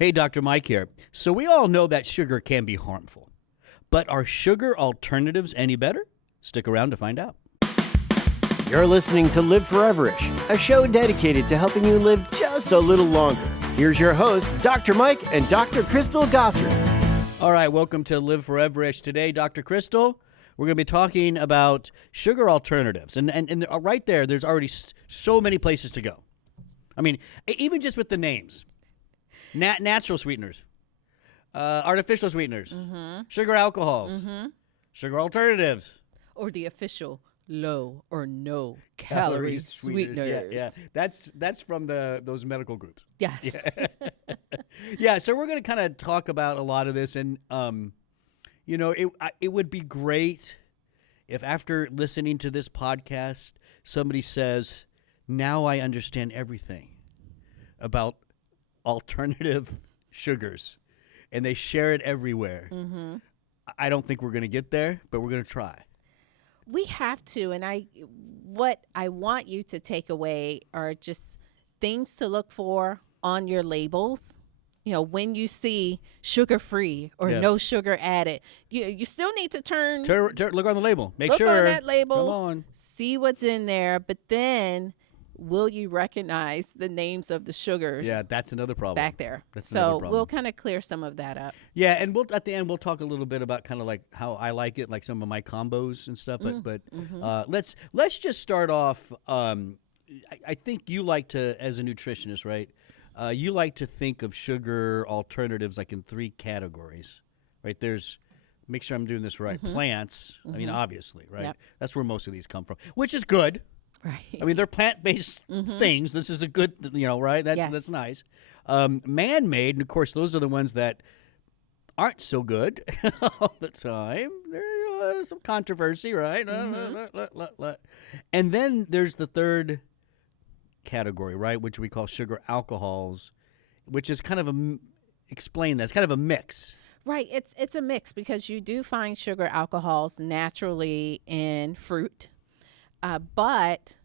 Hey, Dr. Mike here. So we all know that sugar can be harmful. But are sugar alternatives any better? Stick around to find out. You're listening to Live Foreverish, a show dedicated to helping you live just a little longer. Here's your hosts, Dr. Mike and Dr. Crystal Gossard. All right, welcome to Live Foreverish. Today, Dr. Crystal, we're going to be talking about sugar alternatives. And right there, there's already so many places to go. I mean, even just with the names. Natural sweeteners, artificial sweeteners, sugar alcohols, sugar alternatives. Or the official low or no calorie sweeteners. Yeah. That's from those medical groups. Yes. Yeah. Yeah, so we're going to kind of talk about a lot of this. And, it would be great if after listening to this podcast, somebody says, now I understand everything about alternative sugars, and they share it everywhere. I don't think we're going to get there, but we're going to try. We have to, and what I want you to take away are just things to look for on your labels. You know, when you see sugar-free or no sugar added, you still need to turn look on the label. Look on that label. Come on. See what's in there, but then will you recognize the names of the sugars? Yeah, that's another problem back there. So we'll kind of clear some of that up. Yeah, and at the end we'll talk a little bit about kind of like how I like it, like some of my combos and stuff. But let's just start off. I think you like to, as a nutritionist, right? You like to think of sugar alternatives like in three categories, right? There's, make sure I'm doing this right. Plants. I mean, obviously, right? Yep. That's where most of these come from, which is good. Right. I mean, they're plant-based things. This is a good, right? That's nice. Man-made, and of course, those are the ones that aren't so good all the time. There's some controversy, right? And then there's the third category, right, which we call sugar alcohols, which is kind of explain that. It's kind of a mix. Right. It's a mix because you do find sugar alcohols naturally in fruit. But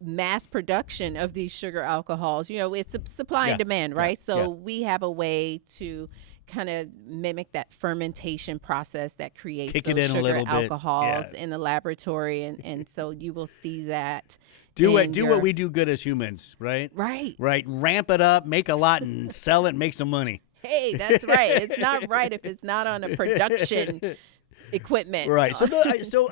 mass production of these sugar alcohols, it's a supply and demand, right? So we have a way to kind of mimic that fermentation process that creates those sugar alcohols in the laboratory. And so you will see that. Do what we do good as humans, right? Right. Right. Ramp it up, make a lot, and sell it and make some money. Hey, that's right. It's not right if it's not on a production equipment. Right. So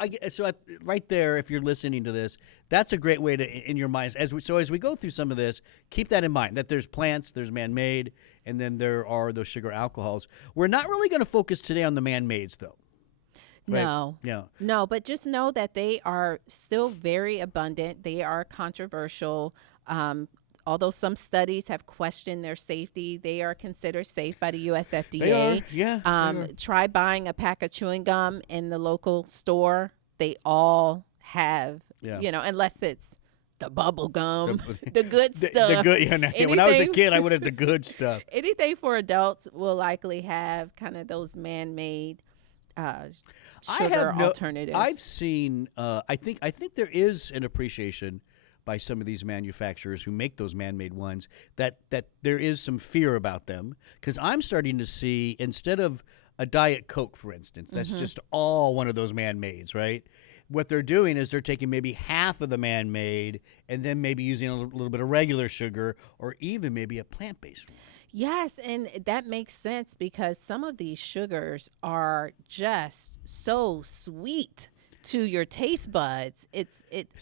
right there, if you're listening to this, that's a great way to, in your minds, as we go through some of this, keep that in mind, that there's plants, there's man-made, and then there are those sugar alcohols. We're not really going to focus today on the man-mades, though. Right? No. Yeah. No, but just know that they are still very abundant. They are controversial. Although some studies have questioned their safety, they are considered safe by the U.S. FDA. They are, yeah. Try buying a pack of chewing gum in the local store. They all have, unless it's the bubble gum, the good stuff. The good, when I was a kid, I wanted the good stuff. Anything for adults will likely have kind of those man-made sugar alternatives. I've seen, I think there is an appreciation by some of these manufacturers who make those man-made ones, that there is some fear about them. Because I'm starting to see, instead of a Diet Coke, for instance, that's just all one of those man-mades, right? What they're doing is they're taking maybe half of the man-made and then maybe using a little bit of regular sugar or even maybe a plant-based one. Yes, and that makes sense because some of these sugars are just so sweet to your taste buds. It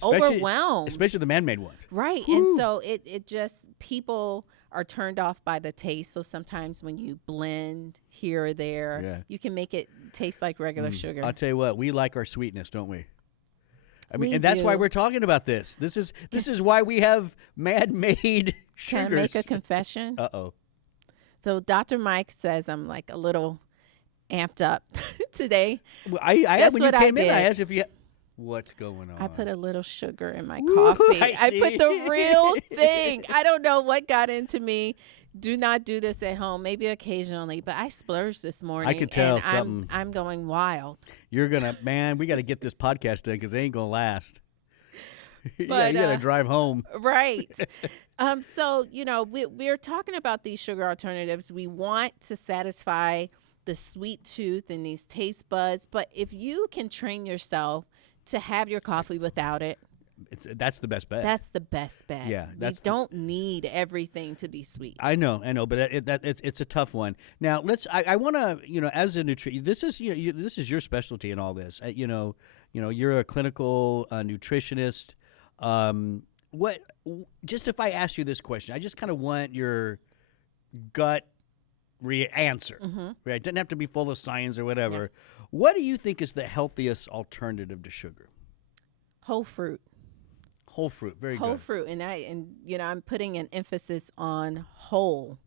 overwhelms, especially the man-made ones, right? Woo. And so it just, people are turned off by the taste. So sometimes when you blend here or there, you can make it taste like regular sugar. I'll tell you what, we like our sweetness, don't we? I mean, we and that's do. why we're talking about this. This is why we have man-made sugars. Can I make a confession? Uh-oh. So Dr. Mike says I'm like a little amped up today. Well, I when you came in, I asked if you. What's going on? I put a little sugar in my coffee. I put the real thing. I don't know what got into me. Do not do this at home. Maybe occasionally, but I splurged this morning. I could tell and something. I'm going wild. You're gonna, man. We got to get this podcast done because it ain't gonna last. But, you got to drive home. Right. So, we're talking about these sugar alternatives. We want to satisfy the sweet tooth and these taste buds. But if you can train yourself to have your coffee without it, That's the best bet. that's the best bet. Yeah, You that's don't need everything to be sweet. I know, but it's a tough one. Now, I want to, as a this is this is your specialty in all this. You're a clinical nutritionist. Just if I ask you this question, I just kind of want your gut answer. Right? It doesn't have to be full of science or whatever. Yeah. What do you think is the healthiest alternative to sugar? Whole fruit. Whole fruit, very good. Whole fruit, and I'm putting an emphasis on whole.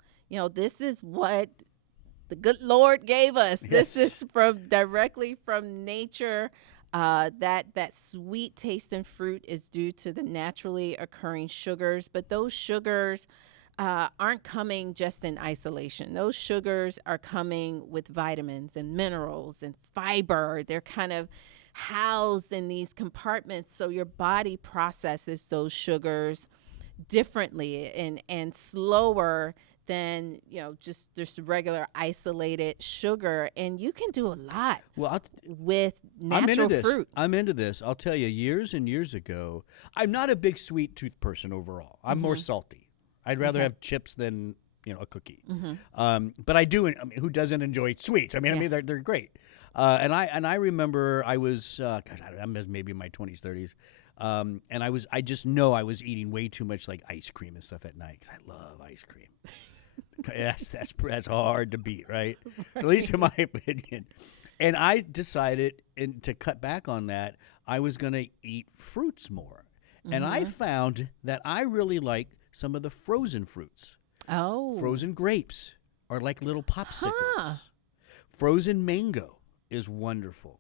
This is what the good Lord gave us. Yes. This is directly from nature. That sweet taste in fruit is due to the naturally occurring sugars, but those sugars aren't coming just in isolation. Those sugars are coming with vitamins and minerals and fiber. They're kind of housed in these compartments, so your body processes those sugars differently and slower than just regular isolated sugar. And you can do a lot with natural fruit. I'm into this. I'll tell you, years and years ago, I'm not a big sweet tooth person overall. I'm more salty. I'd rather have chips than a cookie. But I do. Who doesn't enjoy sweets? I mean, they're great. And I remember I was I was maybe in my 20s, 30s, and I just know I was eating way too much like ice cream and stuff at night because I love ice cream. That's hard to beat, right? At least in my opinion. And I decided to cut back on that. I was going to eat fruits more, and I found that I really like some of the frozen fruits. Oh, frozen grapes are like little popsicles. Frozen mango is wonderful.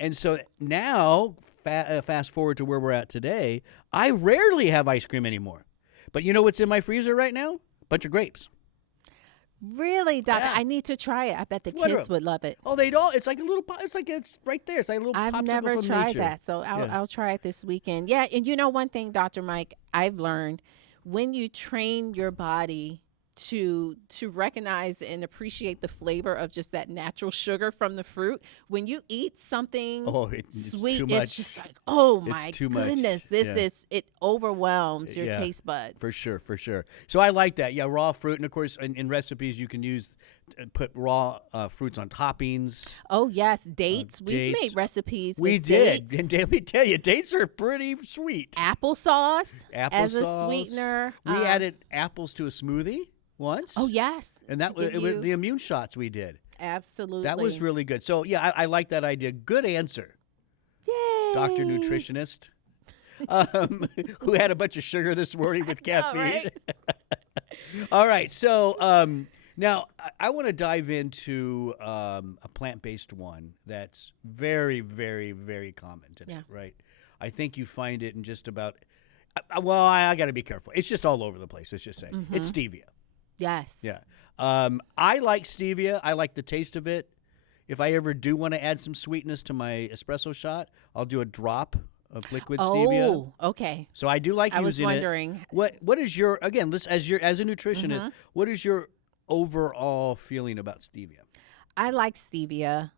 And so now, fast forward to where we're at today, I rarely have ice cream anymore. But you know what's in my freezer right now? Bunch of grapes. Really, Doc? Yeah. I need to try it. I bet the kids would love it. Oh, they'd all. It's like a little. It's right there. It's like a little. I've popsicle never from tried nature. that, so I'll try it this weekend. Yeah, and one thing, Dr. Mike, I've learned when you train your body to recognize and appreciate the flavor of just that natural sugar from the fruit, when you eat something sweet, it's just like, oh my goodness, it overwhelms your taste buds. For sure. So I like that. Yeah, raw fruit, and of course in recipes you can put raw fruits on toppings. Oh yes, dates. We've made recipes. We with did, dates. and let me tell you, dates are pretty sweet. Applesauce as a sweetener. We added apples to a smoothie once. Oh yes, and that was the immune shots we did. Absolutely, that was really good. So yeah, I like that idea. Good answer. Yay, Dr. Nutritionist, who had a bunch of sugar this morning with caffeine. Right? All right, so now I want to dive into a plant-based one that's very, very, very common today. Yeah. Right? I think you find it in just about. Well, I got to be careful. It's just all over the place. Let's just say it's stevia. Yes. Yeah. I like stevia. I like the taste of it. If I ever do want to add some sweetness to my espresso shot, I'll do a drop of liquid stevia. Oh, okay. So I do like using it. I was wondering. What is your, again, as a nutritionist, what is your overall feeling about stevia? I like stevia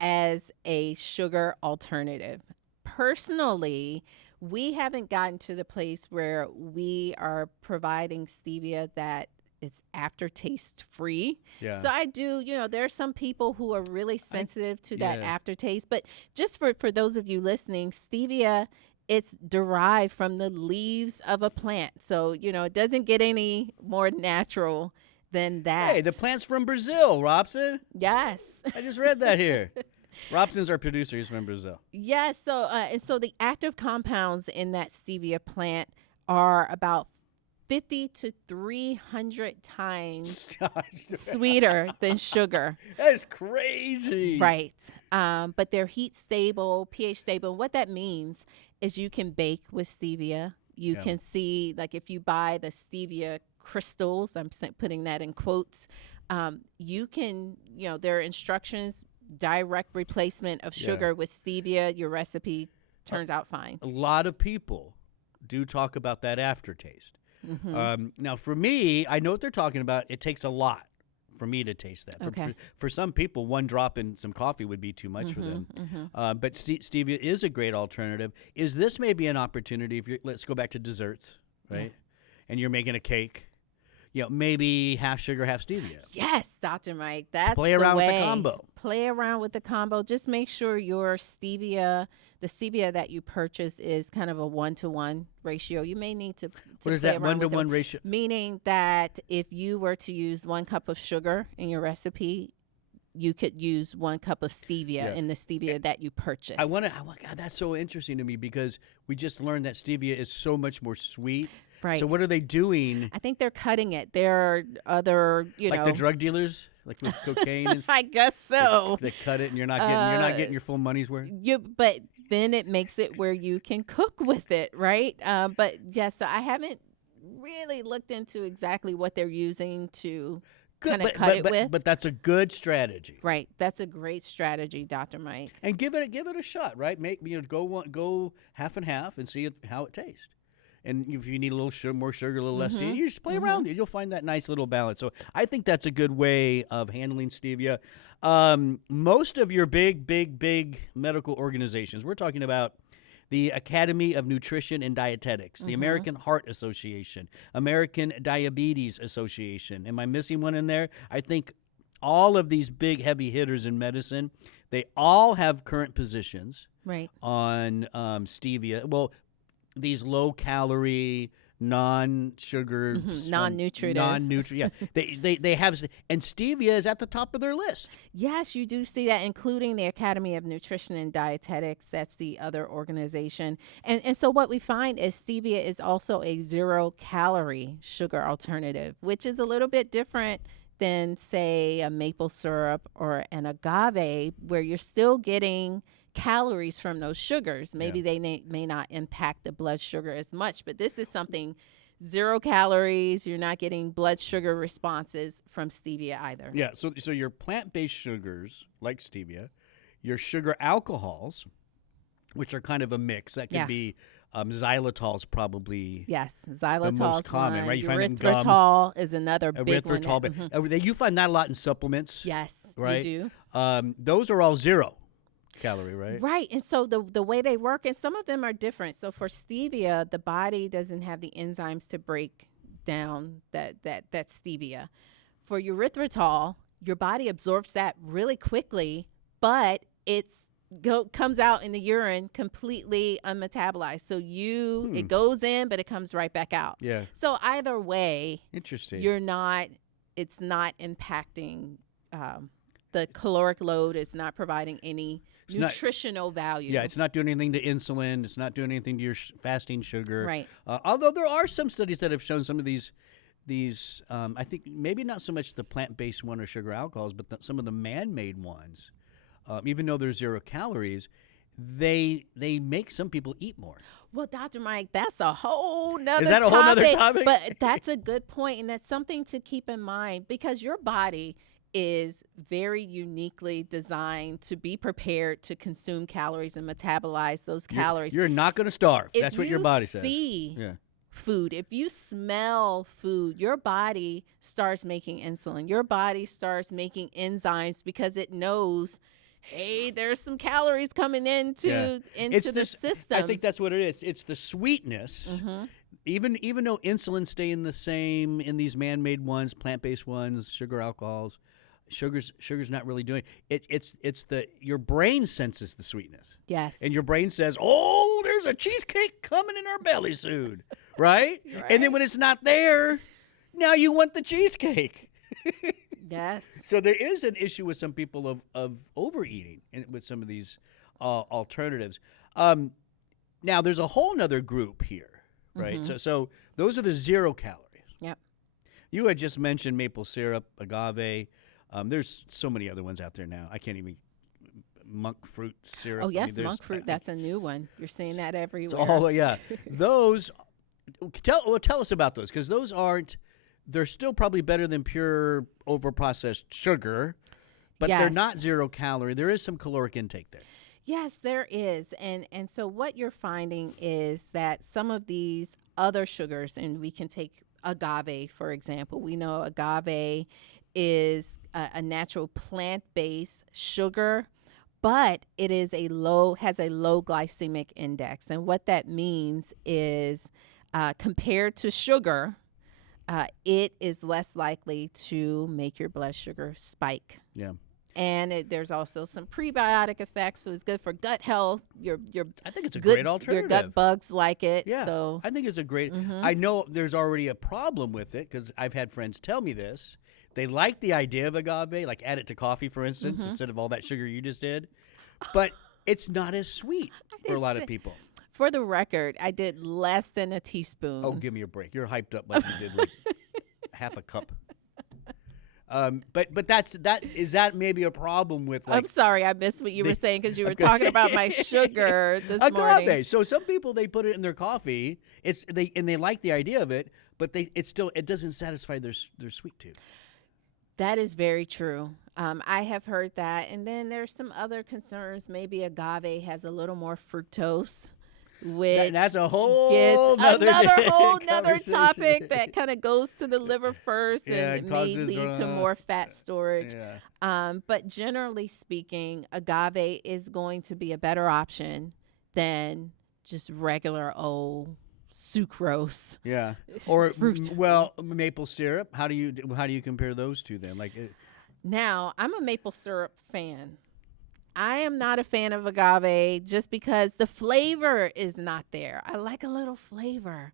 as a sugar alternative. Personally, we haven't gotten to the place where we are providing stevia that it's aftertaste free. Yeah. So I do, there are some people who are really sensitive to that aftertaste. But just for those of you listening, stevia, it's derived from the leaves of a plant. So, it doesn't get any more natural than that. Hey, the plant's from Brazil, Robson. Yes. I just read that here. Robson's our producer. He's from Brazil. Yes. So, and so the active compounds in that stevia plant are about 50 to 300 times sweeter than sugar. That is crazy. Right. But they're heat stable, pH stable. What that means is you can bake with stevia. You can see, like if you buy the stevia crystals, I'm putting that in quotes, you can, there are instructions, direct replacement of sugar with stevia. Your recipe turns out fine. A lot of people do talk about that aftertaste. Now, for me, I know what they're talking about. It takes a lot for me to taste that. Okay. For some people, one drop in some coffee would be too much for them. But stevia is a great alternative. Is this maybe an opportunity? Let's go back to desserts, right? And you're making a cake. Maybe half sugar, half stevia. Yes, Dr. Mike. That's Play around the way. with the combo. Play around with the combo. Just make sure your stevia, the stevia that you purchase, is kind of a 1-to-1 ratio. You may need to What is play that around with 1-to-1 ratio? Meaning that if you were to use 1 cup of sugar in your recipe, you could use 1 cup of stevia in the stevia that you purchase. God, that's so interesting to me because we just learned that stevia is so much more sweet. Right. So what are they doing? I think they're cutting it. There are other, Like the drug dealers, like with cocaine. And I guess so. They cut it, and you're not getting your full money's worth. But then it makes it where you can cook with it, right? But yes, so I haven't really looked into exactly what they're using to kind of cut it with. But that's a good strategy, right? That's a great strategy, Dr. Mike. And give it a shot, right? Go half and half and see how it tastes. And if you need a little more sugar, a little less stevia, you just play around with it. You'll find that nice little balance. So I think that's a good way of handling stevia. Most of your big medical organizations, we're talking about the Academy of Nutrition and Dietetics, the American Heart Association, American Diabetes Association. Am I missing one in there? I think all of these big heavy hitters in medicine, they all have current positions on stevia. Well, these low-calorie, non-sugar, non-nutritive. Yeah, they have, and stevia is at the top of their list. Yes, you do see that, including the Academy of Nutrition and Dietetics. That's the other organization. And so what we find is stevia is also a 0-calorie sugar alternative, which is a little bit different than, say, a maple syrup or an agave, where you're still getting calories from those sugars. Maybe they may not impact the blood sugar as much, but this is something 0 calories. You're not getting blood sugar responses from stevia either. Yeah, so your plant-based sugars, like stevia, your sugar alcohols, which are kind of a mix. That could be xylitol's probably xylitol's the most common, one. right? You find it in gum. Erythritol is another big one. You find that a lot in supplements. Yes, right? you do. Those are all 0 calorie, right? Right. And so the way they work, and some of them are different. So for stevia, the body doesn't have the enzymes to break down that stevia. For erythritol, your body absorbs that really quickly, but comes out in the urine completely unmetabolized. So it goes in, but it comes right back out. Yeah. So either way, interesting. It's not impacting the caloric load. It's not providing any nutritional value. Yeah, it's not doing anything to insulin. It's not doing anything to your fasting sugar. Right. Although there are some studies that have shown some of these I think maybe not so much the plant-based one or sugar alcohols, but some of the man-made ones, even though they're 0 calories, they make some people eat more. Well, Dr. Mike, that's a whole nother topic. Is that a whole nother topic? But that's a good point, and that's something to keep in mind, because your body is very uniquely designed to be prepared to consume calories and metabolize those calories. You're not going to starve. That's what your body says. Food, if you smell food, your body starts making insulin. Your body starts making enzymes because it knows, hey, there's some calories coming into the system. I think that's what it is. It's the sweetness. Even though insulin staying the same in these man-made ones, plant-based ones, sugar alcohols, sugar's not really doing it. It's your brain senses the sweetness. Yes. And your brain says, "Oh, there's a cheesecake coming in our belly soon." Right? And then when it's not there, now you want the cheesecake. Yes. So there is an issue with some people of overeating with some of these alternatives. Now there's a whole nother group here, right? So those are the 0 calories. Yep. You had just mentioned maple syrup, agave. There's so many other ones out there now. I can't even. Monk fruit syrup. Oh yes, monk fruit. That's a new one. You're seeing that everywhere. So, those. Tell us about those, because those aren't. They're still probably better than pure overprocessed sugar, but they're not 0 calorie. There is some caloric intake there. Yes, there is. And so what you're finding is that some of these other sugars, and we can take agave, for example. We know agave is a natural plant-based sugar, but it is has a low glycemic index. And what that means is compared to sugar, it is less likely to make your blood sugar spike. Yeah. And there's also some prebiotic effects, so it's good for gut health. I think it's a great Your alternative. gut bugs like it. Yeah, So I think it's a great. I know there's already a problem with it because I've had friends tell me this. They like the idea of agave, like add it to coffee, for instance, instead of all that sugar you just did. But it's not as sweet for a lot of people. for the record, I did less than a teaspoon. Oh, give me a break. You're hyped up like you did like half a cup. But is that maybe a problem with like I'm sorry, I missed what you were saying because you were talking about my sugar this morning. agave. So some people they put it in their coffee. They like the idea of it, but it doesn't satisfy their sweet tooth. That is very true. I have heard that. And then there's some other concerns. Maybe agave has a little more fructose, which That's a whole nother conversation. topic that kind of goes to the liver first Yeah, and it may causes, lead to more fat storage. Yeah. But generally speaking, agave is going to be a better option than just regular old sucrose. Yeah. Or Fruit. maple syrup. How do you compare those two then? Now, I'm a maple syrup fan. I am not a fan of agave just because the flavor is not there. I like a little flavor.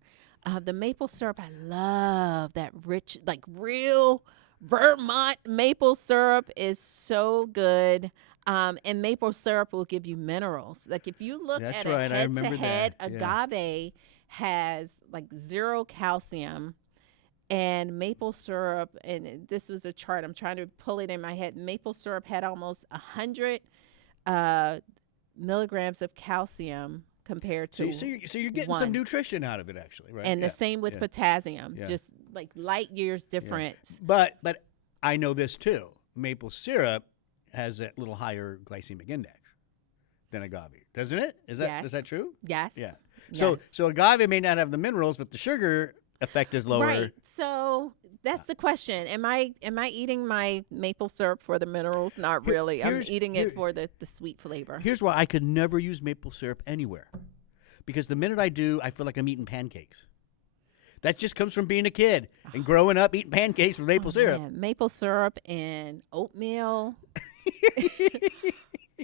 The maple syrup, I love that rich, like real Vermont maple syrup is so good. And maple syrup will give you minerals. Like if you look That's at right. a I remember head-to-head, that. Yeah. agave has like 0 calcium. And maple syrup, and this was a chart, I'm trying to pull it in my head. Maple syrup had almost 100 milligrams of calcium compared to So you're getting one. some nutrition out of it actually, right? And Yeah. the same with Yeah. potassium, Yeah. just like light years difference. But I know this too. Maple syrup has a little higher glycemic index than agave, doesn't it? Is Yes. that true? Yes. Yeah. So Yes. so agave may not have the minerals, but the sugar effect is lower. Right. So that's the question. Am I eating my maple syrup for the minerals? Not really. I'm eating it for the sweet flavor. Here's why I could never use maple syrup anywhere. Because the minute I do, I feel like I'm eating pancakes. That just comes from being a kid and growing up eating pancakes with maple syrup. Man, maple syrup and oatmeal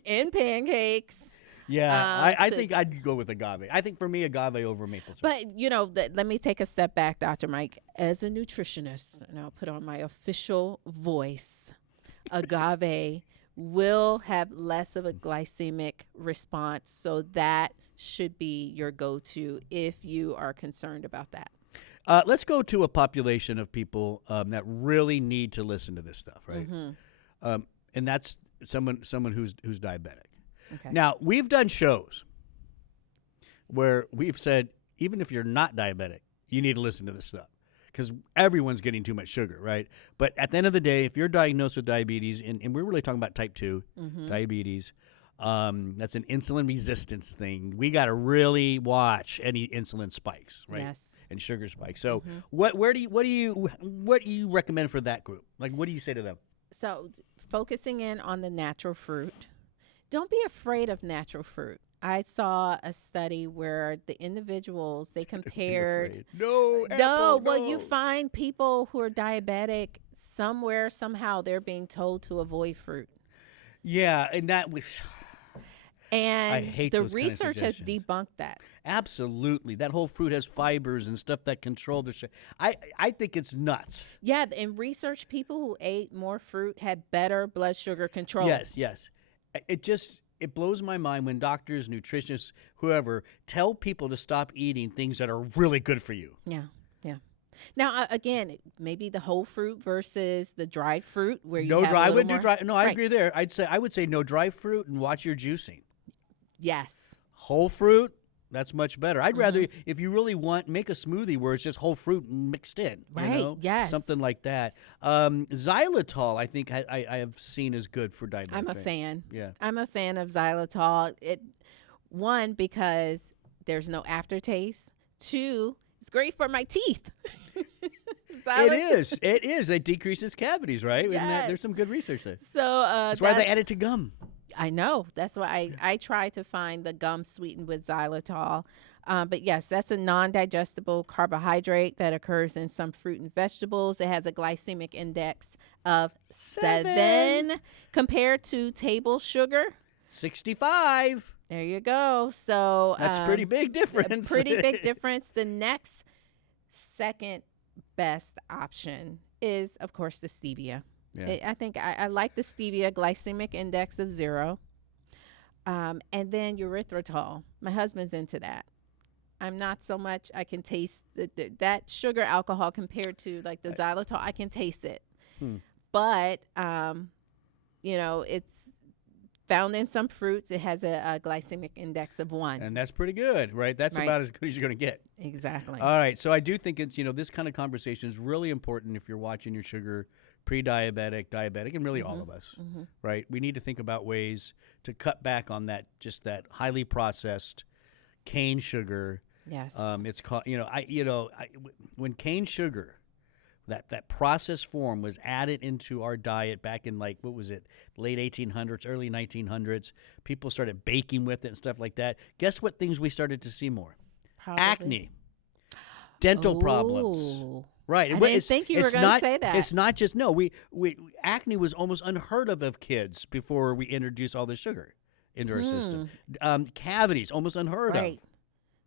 and pancakes. Yeah, I think I'd go with agave. I think for me, agave over maple syrup. But, let me take a step back, Dr. Mike. As a nutritionist, and I'll put on my official voice, agave will have less of a glycemic response. So that should be your go-to if you are concerned about that. Let's go to a population of people that really need to listen to this stuff, right? Mm-hmm. And that's someone who's diabetic. Okay. Now, we've done shows where we've said, even if you're not diabetic, you need to listen to this stuff because everyone's getting too much sugar, right? But at the end of the day, if you're diagnosed with diabetes, and we're really talking about type 2 diabetes, that's an insulin resistance thing. We got to really watch any insulin spikes, right? Yes. And sugar spikes. So what do you recommend for that group? Like, what do you say to them? So focusing in on the natural fruit. Don't be afraid of natural fruit. I saw a study where the individuals, they compared. You find people who are diabetic somewhere, somehow they're being told to avoid fruit. Yeah, and that was. And I hate the those kind of research has suggestions. debunked that. Absolutely. That whole fruit has fibers and stuff that control the sugar. I think it's nuts. Yeah, in research, people who ate more fruit had better blood sugar control. Yes. It blows my mind when doctors, nutritionists, whoever, tell people to stop eating things that are really good for you. Yeah. Now, again, maybe the whole fruit versus the dried fruit where you have a I little wouldn't more. do dry. No, I Right. agree there. I would say no dry fruit and watch your juicing. Yes. Whole fruit, that's much better. I'd rather, if you really want, make a smoothie where it's just whole fruit mixed in. Right, You know? yes. Something like that. Xylitol, I think I have seen is good for diabetes. I'm a fan. Yeah. I'm a fan of xylitol. One, because there's no aftertaste. 2, It's great for my teeth. It is. It decreases cavities, right? Isn't that, there's Yes. some good research there. So That's why they add it to gum. I know. That's why I try to find the gum sweetened with xylitol. But yes, that's a non-digestible carbohydrate that occurs in some fruit and vegetables. It has a glycemic index of 7 compared to table sugar. 65. There you go. So That's pretty big difference. Pretty big difference. The next second best option is, of course, the stevia. Yeah. I think I like the stevia, glycemic index of 0. And then erythritol. My husband's into that. I'm not so much. I can taste that sugar alcohol compared to like the xylitol. I can taste it. But, it's found in some fruits. It has a glycemic index of 1. And that's pretty good, right? That's Right. about as good as you're going to get. Exactly. All right. So I do think it's, this kind of conversation is really important if you're watching your sugar, pre-diabetic, diabetic, and really all of us, right? We need to think about ways to cut back on that, just that highly processed cane sugar. Yes. It's called, when cane sugar, that processed form was added into our diet back in late 1800s, early 1900s. People started baking with it and stuff like that. Guess what things we started to see more? Probably. Acne, dental problems. Right. I didn't think you were going to say that. It's not just, acne was almost unheard of kids before we introduced all the sugar into our system. Cavities, almost unheard of. Right.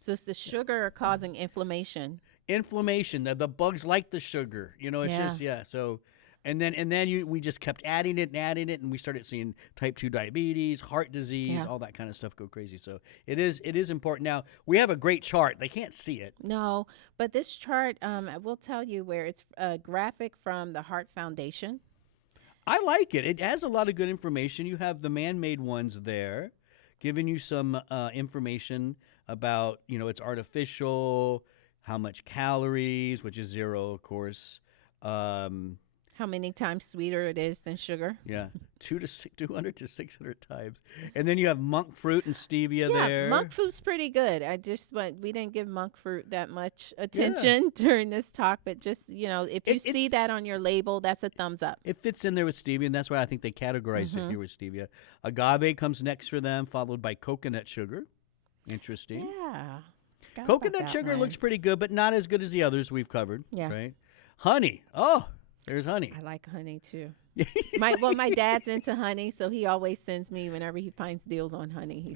So it's the sugar causing inflammation. Inflammation. The bugs like the sugar. It's just, so, and then we just kept adding it, and we started seeing type 2 diabetes, heart disease, all that kind of stuff go crazy. So it is important. Now, we have a great chart. They can't see it. No, but this chart, I will tell you where it's a graphic from the Heart Foundation. I like it. It has a lot of good information. You have the man-made ones there, giving you some information about, it's artificial, how much calories, which is 0, of course. How many times sweeter it is than sugar? Yeah, 200 to 600 times. And then you have monk fruit and stevia there. Yeah, monk fruit's pretty good. We didn't give monk fruit that much attention during this talk, but just, if you see that on your label, that's a thumbs up. It fits in there with stevia, and that's why I think they categorized it here with stevia. Agave comes next for them, followed by coconut sugar. Interesting. Yeah. Coconut sugar looks pretty good, but not as good as the others we've covered. Yeah. Right? Honey. Oh, there's honey. I like honey too. My dad's into honey, so he always sends me whenever he finds deals on honey. He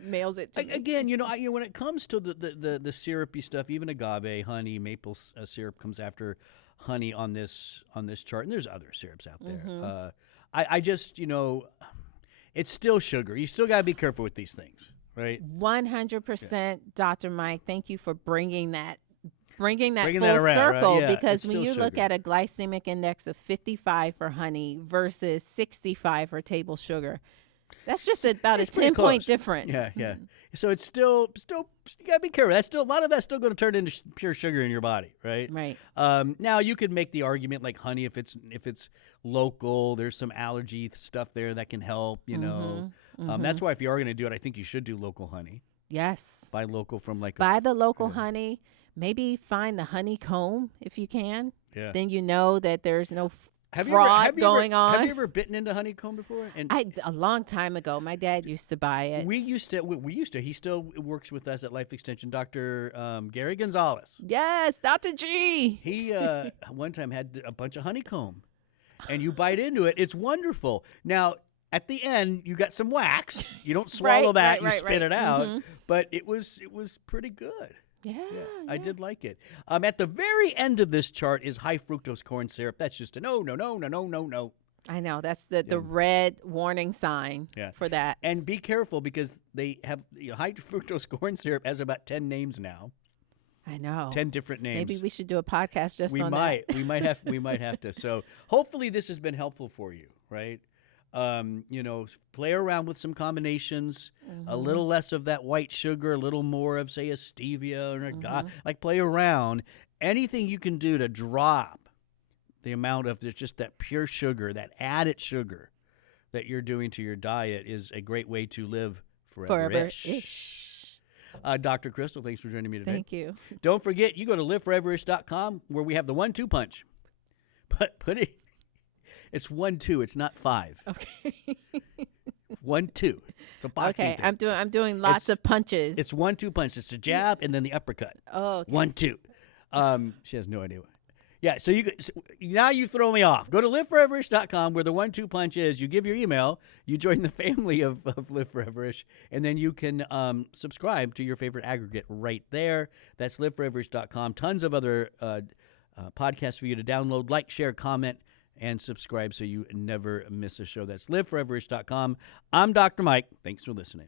mails it to me. Again, when it comes to the syrupy stuff, even agave, honey, maple syrup comes after honey on this chart, and there's other syrups out there. I just it's still sugar. You still got to be careful with these things, right? 100%, Dr. Mike. Thank you for bringing that full around, circle, right? Yeah, because it's when you still look sugar. at a glycemic index of 55 for honey versus 65 for table sugar, that's just about a 10-point difference. Yeah. So it's still you gotta be careful. That's still a lot of that's still going to turn into pure sugar in your body, right? Right. Now you could make the argument like honey, if it's local, there's some allergy stuff there that can help. That's why if you are going to do it, I think you should do local honey. Yes. Buy local from buy the local honey. Maybe find the honeycomb if you can. Yeah. Then you know that there's no Have fraud going on. Have you ever bitten into honeycomb before? And A long time ago, my dad used to buy it. we used to. He still works with us at Life Extension, Dr. Gary Gonzalez. Yes, Dr. G. He one time had a bunch of honeycomb, and you bite into it. It's wonderful. Now, at the end, you got some wax. You don't swallow that. You spit it out. But it was pretty good. Yeah, I did like it. At the very end of this chart is high fructose corn syrup. That's just a no. I know. That's the red warning sign for that. And be careful because they have high fructose corn syrup has about 10 names now. I know. 10 different names. Maybe we should do a podcast just on that. that. We might have to. So hopefully this has been helpful for you, right? Play around with some combinations, a little less of that white sugar, a little more of, say, a stevia or a play around. Anything you can do to drop the amount of just that pure sugar, that added sugar that you're doing to your diet is a great way to live forever-ish. Dr. Crystal, thanks for joining me today. Thank you. Don't forget, you go to liveforeverish.com where we have the 1-2 punch. But put it, it's 1-2. It's not 5. Okay. 1-2. It's a boxing Okay. thing. I'm doing lots of punches. It's 1-2 punch. It's a jab and then the uppercut. Oh, okay. 1-2. She has no idea. Yeah, so now you throw me off. Go to liveforeverish.com where the 1-2 punch is. You give your email, you join the family of Live Foreverish, and then you can subscribe to your favorite aggregate right there. That's liveforeverish.com. Tons of other podcasts for you to download, like, share, comment, and subscribe so you never miss a show. That's liveforeverish.com. I'm Dr. Mike. Thanks for listening.